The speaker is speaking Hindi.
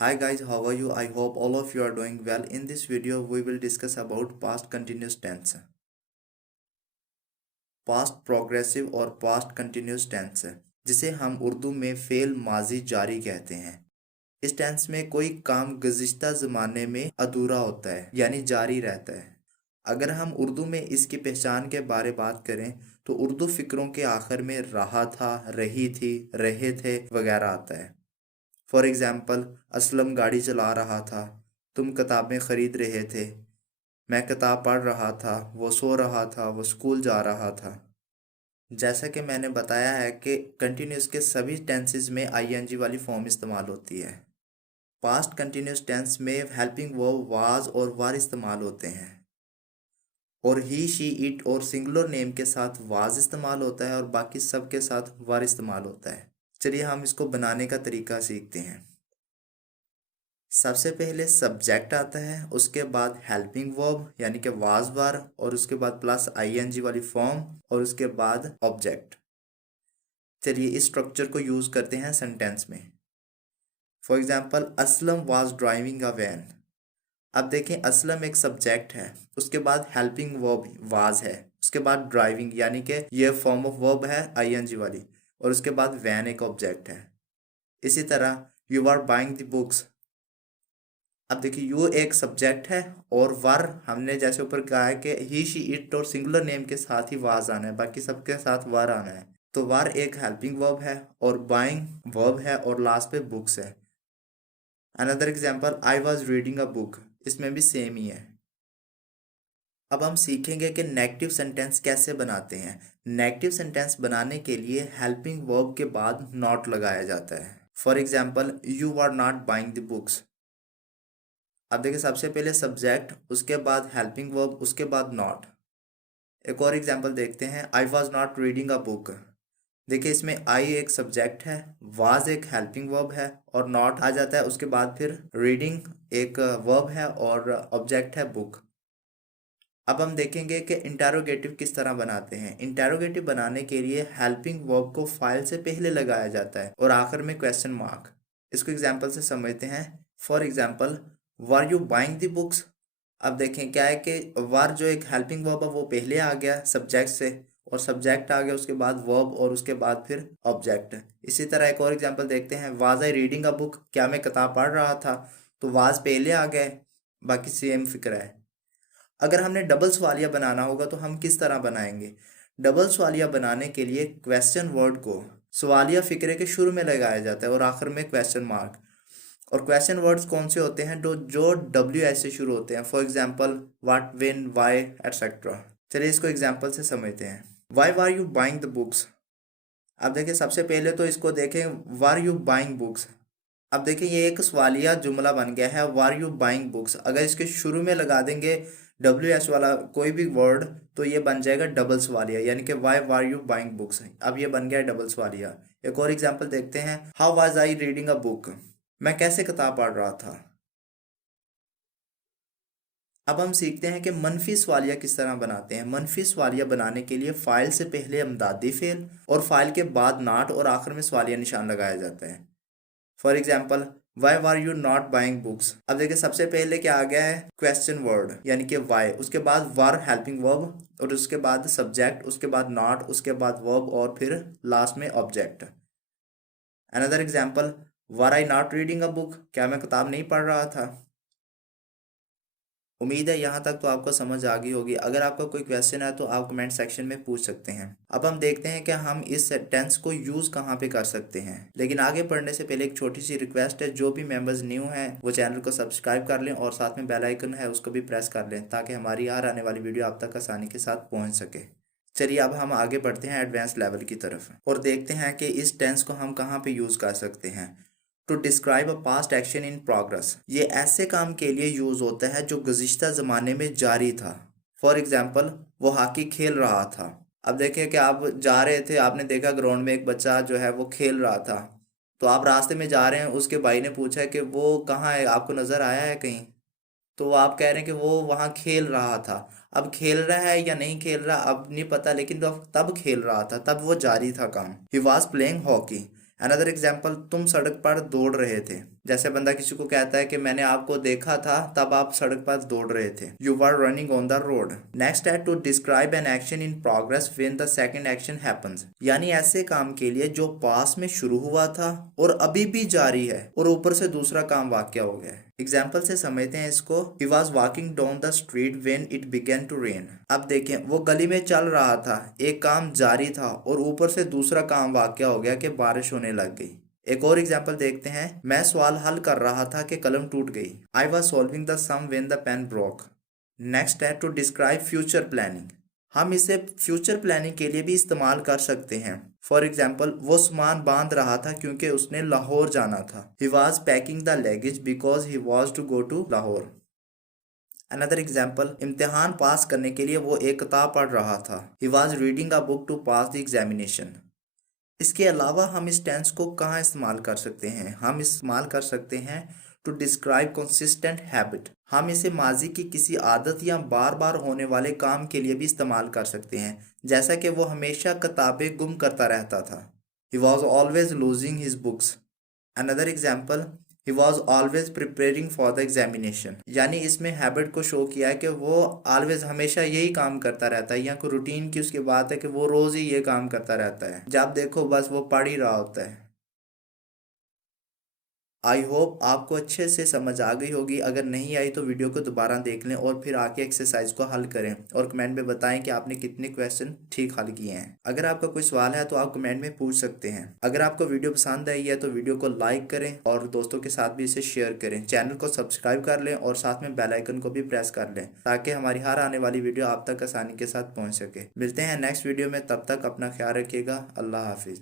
Hi guys, how are you? I hope all of you are doing well. In this video, we will discuss about past continuous tense. Past progressive और पास्ट कंटिन्यूस टेंस है जिसे हम उर्दू में फेल माजी जारी कहते हैं। इस टेंस में कोई काम गुज़िश्ता ज़माने में अधूरा होता है यानी जारी रहता है। अगर हम उर्दू में इसकी पहचान के बारे बात करें तो उर्दू फिक्रों के आखिर में रहा था, रही थी, रहे थे वगैरह आता है। फॉर एग्ज़ाम्पल, असलम गाड़ी चला रहा था, तुम किताबें ख़रीद रहे थे, मैं किताब पढ़ रहा था, वो सो रहा था, वो स्कूल जा रहा था। जैसा कि मैंने बताया है कि कंटिन्यूस के सभी टेंसेस में आईएनजी वाली फॉर्म इस्तेमाल होती है। पास्ट कंटिन्यूस टेंस में हेल्पिंग वर्ब वाज और वर इस्तेमाल होते हैं और ही शी इट और सिंगुलर नेम के साथ वाज इस्तेमाल होता है और बाकी सब के साथ वर इस्तेमाल होता है। चलिए हम इसको बनाने का तरीका सीखते हैं। सबसे पहले सब्जेक्ट आता है, उसके बाद हेल्पिंग वर्ब यानी कि वाज वर और उसके बाद प्लस आईएनजी वाली फॉर्म और उसके बाद ऑब्जेक्ट। चलिए इस स्ट्रक्चर को यूज करते हैं सेंटेंस में। For example, Aslam was driving a van. अब देखें, असलम एक सब्जेक्ट है, उसके बाद हेल्पिंग वर्ब वाज है, उसके बाद ड्राइविंग यानी कि ये फॉर्म ऑफ वर्ब है आईएनजी वाली और उसके बाद वैन एक ऑब्जेक्ट है। इसी तरह you are buying the books. अब देखिए, यू एक सब्जेक्ट है और वर हमने जैसे ऊपर कहा है कि ही शी इट और सिंगुलर नेम के साथ ही वाज आना है, बाकी सबके साथ वर आना है। तो वर एक हेल्पिंग वर्ब है और बाइंग वर्ब है और लास्ट पे बुक्स है। Another example, I was reading a book, इसमें भी सेम ही है। अब हम सीखेंगे कि नेगेटिव सेंटेंस कैसे बनाते हैं। नेगेटिव सेंटेंस बनाने के लिए हेल्पिंग वर्ब के बाद नॉट लगाया जाता है। For example, you are not buying the books. अब देखिए, सबसे पहले सब्जेक्ट, उसके बाद हेल्पिंग वर्ब, उसके बाद नॉट। एक और एग्जांपल देखते हैं, I was not reading a book. देखिए, इसमें आई एक सब्जेक्ट है, वाज एक हेल्पिंग वर्ब है और नॉट आ जाता है, उसके बाद फिर रीडिंग एक वर्ब है और ऑब्जेक्ट है बुक। अब हम देखेंगे कि इंटेरोगेटिव किस तरह बनाते हैं। इंटेरोगेटिव बनाने के लिए हेल्पिंग वर्ब को फाइल से पहले लगाया जाता है और आखिर में क्वेश्चन मार्क। इसको एग्जांपल से समझते हैं। For example, were you buying the books. अब देखें क्या है कि वर जो एक हेल्पिंग वर्ब है वो पहले आ गया सब्जेक्ट से और सब्जेक्ट आ गया उसके बाद वर्ब और उसके बाद फिर ऑब्जेक्ट। इसी तरह एक और एग्जांपल देखते हैं, was I reading a book, क्या मैं किताब पढ़ रहा था, तो वाज पहले आ गए, बाकी सेम फिक्र है। अगर हमने डबल सवालिया बनाना होगा तो हम किस तरह बनाएंगे। डबल सवालिया बनाने के लिए क्वेश्चन वर्ड को सवालिया फिक्रे के शुरू में लगाया जाता है और आखिर में क्वेश्चन मार्क। और क्वेश्चन वर्ड्स कौन से होते हैं जो डब्ल्यू एस से शुरू होते हैं। For example, what, when, why etcetera. चलिए इसको एग्जाम्पल से समझते हैं। Why were you buying the books. अब देखिए, सबसे पहले तो इसको देखें, वर यू बाइंग बुक्स। अब देखिए, ये एक सवालिया जुमला बन गया है, वर यू बाइंग बुक्स। अगर इसके शुरू में लगा देंगे डब्ल्यू एस वाला कोई भी वर्ड तो ये बन जाएगा डबल सवालिया यानी कि why were you buying books. अब ये बन गया डबल सवालिया। एक और एग्जाम्पल देखते हैं, how was I reading a book. मैं कैसे किताब पढ़ रहा था। अब हम सीखते हैं कि मनफी सवालिया किस तरह बनाते हैं। मनफी सवालिया बनाने के लिए फाइल से पहले अमदादी फेल और फाइल के बाद नाट और आखिर में सवालिया निशान लगाया जाता है। For example, why were you not buying books. अब देखिए, सबसे पहले क्या आ गया है, क्वेश्चन वर्ड यानी कि वाई, उसके बाद वर हेल्पिंग वर्ब और उसके बाद सब्जेक्ट, उसके बाद नॉट, उसके बाद वर्ब और फिर लास्ट में object. Another example, were I not reading a book, क्या मैं किताब नहीं पढ़ रहा था। उम्मीद है यहाँ तक तो आपको समझ आ गई होगी। अगर आपका कोई क्वेश्चन है तो आप कमेंट सेक्शन में पूछ सकते हैं। अब हम देखते हैं कि हम इस सेंटेंस को यूज़ कहाँ पे कर सकते हैं। लेकिन आगे पढ़ने से पहले एक छोटी सी रिक्वेस्ट है, जो भी मेंबर्स न्यू हैं वो चैनल को सब्सक्राइब कर लें और साथ में बेल आइकन है उसको भी प्रेस कर लें ताकि हमारी हर आने वाली वीडियो आप तक आसानी के साथ पहुँच सके। चलिए अब हम आगे बढ़ते हैं एडवांस लेवल की तरफ और देखते हैं कि इस टेंस को हम कहाँ पे यूज़ कर सकते हैं। To describe a past action in progress, ये ऐसे काम के लिए यूज होता है जो गुज़िश्ता ज़माने में जारी था। फॉर एग्जाम्पल, वो हॉकी खेल रहा था। अब देखिए कि आप जा रहे थे, आपने देखा ग्राउंड में एक बच्चा जो है वो खेल रहा था, तो आप रास्ते में जा रहे हैं, उसके भाई ने पूछा कि वो कहाँ है, आपको नज़र आया है कहीं। तो आप कह रहे हैं कि वो वहाँ खेल रहा था। अब खेल रहा है या नहीं खेल रहा अब नहीं पता, लेकिन तब खेल रहा था, तब वो जारी था काम। He was playing hockey. Another example, तुम सड़क पर दौड़ रहे थे। जैसे बंदा किसी को कहता है कि मैंने आपको देखा था तब आप सड़क पर दौड़ रहे थे, you were running on the road. Next है to describe an action in progress when the second action happens, यानी ऐसे काम के लिए जो पास में शुरू हुआ था और अभी भी जारी है और ऊपर से दूसरा काम वाक़या हो गया है। एग्जाम्पल से समझते हैं इसको। He was walking down the street when it began to rain। अब देखें, वो गली में चल रहा था, एक काम जारी था और ऊपर से दूसरा काम वाक़या हो गया कि बारिश होने लग गई। एक और एग्जाम्पल देखते हैं। मैं सवाल हल कर रहा था कि कलम टूट गई। I was solving the sum when the pen broke. Next है टू डिस्क्राइब फ्यूचर प्लानिंग। हम इसे फ्यूचर प्लानिंग के लिए भी इस्तेमाल कर सकते हैं। फॉर एग्जाम्पल, वो सामान बांध रहा था क्योंकि उसने लाहौर जाना था। He was packing the luggage because he was to go to Lahore. Another example, इम्तिहान पास करने के लिए वो एक किताब पढ़ रहा था। He was reading a book to pass the examination. इसके अलावा हम इस टेंस को कहाँ इस्तेमाल कर सकते हैं? हम इस्तेमाल कर सकते हैं टू डिस्क्राइब कंसिस्टेंट हैबिट। हम इसे माजी की किसी आदत या बार बार होने वाले काम के लिए भी इस्तेमाल कर सकते हैं, जैसा कि वो हमेशा किताबें गुम करता रहता था। He was always losing his books. Another example, he was always preparing for the examination, यानी इसमें हैबिट को शो किया है कि वो ऑलवेज हमेशा यही काम करता रहता है, या कोई रूटीन की उसकी बात है कि वो रोज ही ये काम करता रहता है, जब देखो बस वो पढ़ ही रहा होता है। आई होप आपको अच्छे से समझ आ गई होगी। अगर नहीं आई तो वीडियो को दोबारा देख लें और फिर आके एक्सरसाइज को हल करें और कमेंट में बताएं कि आपने कितने क्वेश्चन ठीक हल किए हैं। अगर आपका कोई सवाल है तो आप कमेंट में पूछ सकते हैं। अगर आपको वीडियो पसंद आई है तो वीडियो को लाइक करें और दोस्तों के साथ भी इसे शेयर करें। चैनल को सब्सक्राइब कर लें और साथ में बेल आइकन को भी प्रेस कर लें ताकि हमारी हर आने वाली वीडियो आप तक आसानी के साथ पहुँच सके। मिलते हैं नेक्स्ट वीडियो में, तब तक अपना ख्याल रखिएगा। अल्लाह हाफिज़।